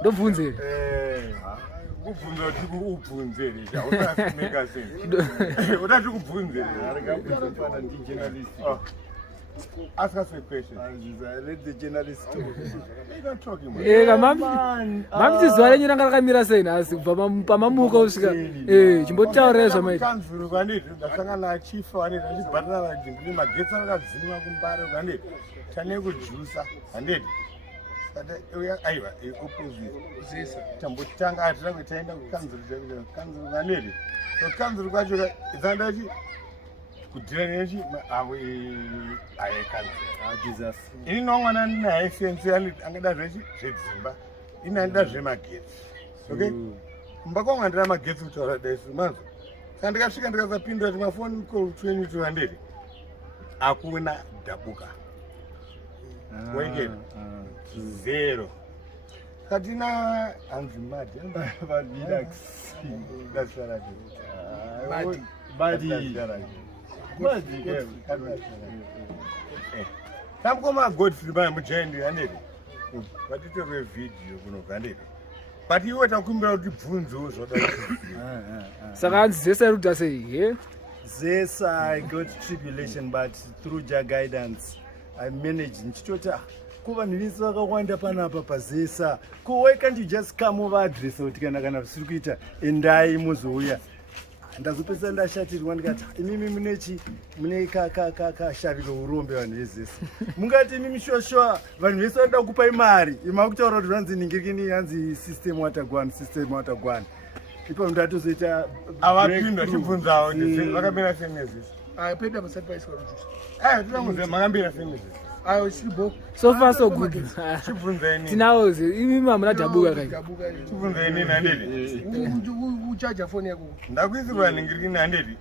Ndobvunze. Kubvunza kuti ubvunze usasimeka sei. Udati kubvunze arikabvunza ndi journalist. Ask us a question. Let the journalist talk. They don't talk him. Mami tizwale nyina ngarakamira sei nhasi kubva pamamuka usvika. Chimbotaurira zvamai. Kanzuru kwanditi ndasangana achifa waniti achibhatana vajingiri magetsi akadzima kumbare kwanditi tane kujusa handiti. Aiwa opposite tambotanga atira taenda kukanzuru kanzuru kaneti so kanzuru kwacho dzandachi kudhiranechi awe kanzuru ini nomwana ndinaye sense angada zvedzimba ini andida zvemagetsi okay mumba kwangu handina magetsi kutaura daisu manzo saka ndikasvika ndikasapindura kuti mafoni call twenyu tuhandeti hakuna dhabuka waikeni zero. Katina hanzi Madi. Minox. That's what I do. Madi. Tamkoma Godfrey by Mujendi handedi. Vatitore video kuno handedi. But iwe takumbira kuti bvunzo zvoda. Saka hanzi Zesa ruta sei he? Zesa I got tribulation but through Jah guidance I managed nchitota kuva nilisi vakawanda panapa pazesa ko why can't you just come over address kuti kana visiri kuita endai muzouya ndazopesa ndashatirwa ndikati imimi mune kashaviro urombe vanhu vezesa mungati imimi shoshwa vanhu vese vanoda kukupai mari imakutaura kuti vanzi ningirikini hanzi system watagwana ipo ndatozoita avapinda chibvunzawo vakamira semezisa peda musati paiswa rujusa tinamuze makambira semezisa ayo chiribo so far so good. Chibvunzeni Tinawoze imimi hamuna dhabuka kai. Chibvunzeni handedi uchaja foni yako ndakuisirwa ningirikini handedi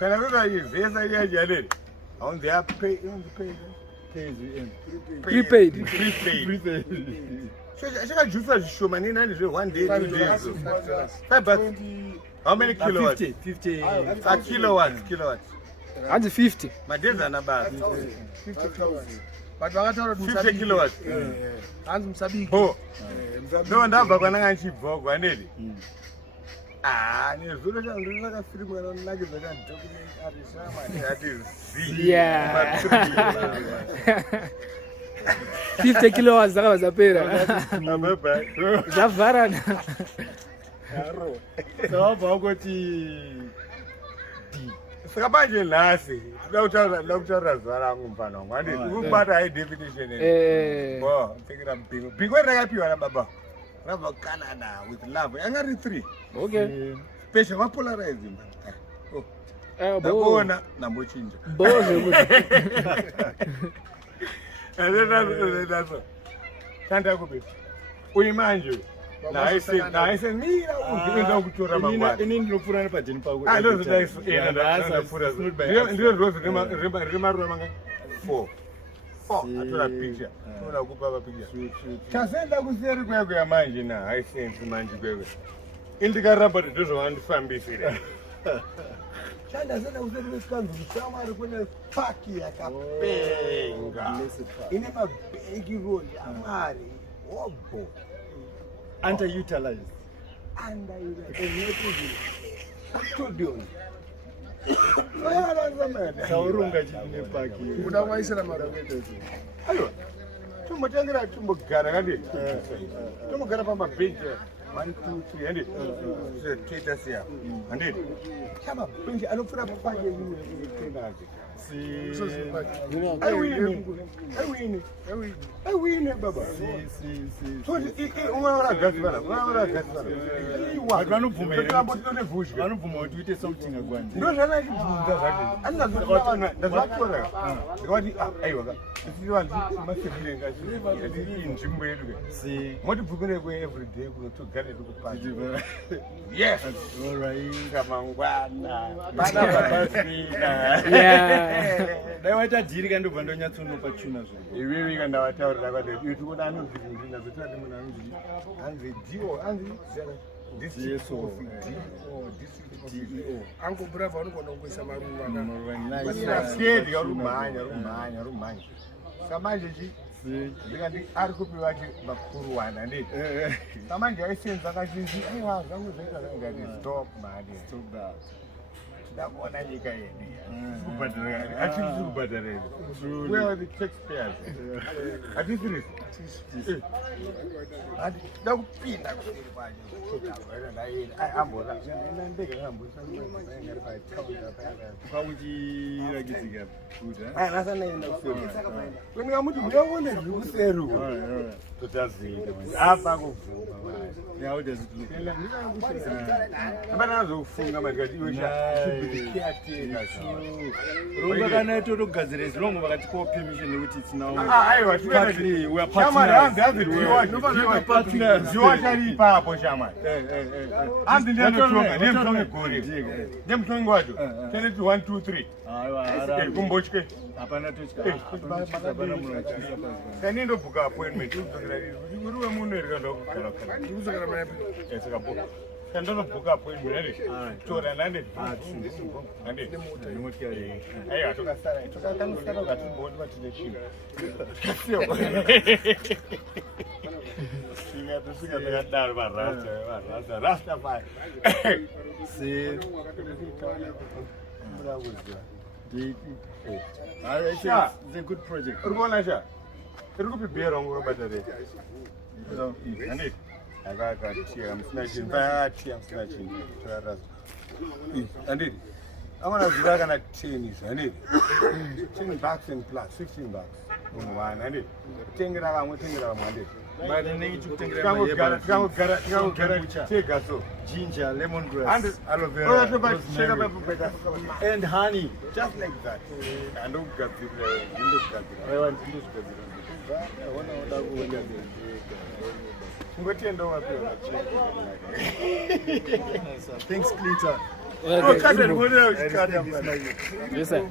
kana kuka izesa yaji handedi aunzi yapay Prepaid. Shakajusa zvishoma nini handi zve1 day 2 days 5 bucks. How many kilowatts? 50 kilowatts. Hanzi 50. Madezi anabasa 50 kilowatts. But vakataura kuti 50 kilowatts. hanzi musabiki. No ndabva kwananga nchibvogwa handedi. Nezuro changu rakafirima ronakidza kandocumentary shama ati zi. Yeah. 50 kilowatts zakava zapera. Zavharana. Sawabva kuti saka manje nhasi toda kutaura zuva rangu mufana wangu handiti kubata high definition pfekera mpingo pingo rakapiwa nababa rabva Canada with love anga ri 3 Okay. special mapolarize ndakuona ndambochinja nazo tanda kupi uyu manje naise mira unoenda kutora mangwana ini ndinopfuura nepadheni pako ndiro rozi remaruva manga 4 atora picture toda kupa papicture chasenda kuseri kweko yamanje nahisense manje kweko indikaramba kuti ndozvavandifambisire chandasenda kuseri kwesikanzuru chamwari kune paki yakapenga ine mabheki road amwari hobo underutilized. Saurunga chine paki. Uda waisira mara. Aiwa. Tumbotangira tumbogara kandi. Tumbogara pamabhenji 1 2 3 handiti. Toita siya. Handiti. Chama bhenji anofura papanje yekutendaje. Aiwine baba. Unaona gasi bana. Vanobvuma kuti uite something agwani. Ndo zvana chibvunza zvake. Andazvona ndazvatora. Ndikati aiwa ka. Isiwanzi masebulenga zviri nzvimbo yedu. Moti bvukire kwe every day kunotogara tukupanda. Yes. All right. Kamangwana. Bana babasina. Yeah. Dai waita dhiri kandobva ndonyatsonopa chuna zviro. Iwewe kandavataurira kwati tikuona anonzi ndina zvetati munhu anonzi dio anzi zera district office, district office. Uncle Bravo unogona kuisa maruva Skedi rumhanya. Samanje ndikati ari kupiwa makuru wana handiti. Samanje aisenza kachinzi aiwa zvangu zvaita zvangati stop mani. Stop that. Ndabona nyika yedu. Achiri kubhadharira. Where are the taxpayers? Hatisiri. Ndida kupinda kuseri kwacho. Ambona. Ndege ngambusa ngari paitaunda paya. Kwakuchirakidzika Kuda. Nasa naenda kuseri. Ndingamuti muyaone zvikuseri. Totazika. Apa kuvhuma manje. How does it look? Abana zokufunga manje kuti iwe Rumba kana totogadzira zilongo vakati ko permission nekuti it's now aiwa partly we are partners. Ziwa chari ipapo shamani. Andi ndinotonga ndemtonge gori. Ndemtonge wacho. Teneti 1 2 3. Aiwa kumbotye. hapana tochika. Hapana munhu achisa pasi. Kani ndobhuka appointment uriwe munhu ere kana kugara kana. ndikuzogara mana Saka ndinobhuka appointment tora nande. Nande. Aiwa tokasara ukatibona batine chinhu. Tusika takadaro varasta Rastafari. See, it's a good project. Urikuona sha? Irikupibhera wangu robadare. Handiti? Akatiya musina chinhu. Atiya musina chinhu. Tokarasa. Handiti? Amana ziva kana 10 izvo. Handiti? 10 bucks and plus 15 bucks. Munhu one. Handiti? Tengera vamwe handiti? Tikangogara tega so. Ginger, lemongrass, aloe vera, and honey. Just like that. I don't get Thanks, Glitter. Okay. What Yes, sir.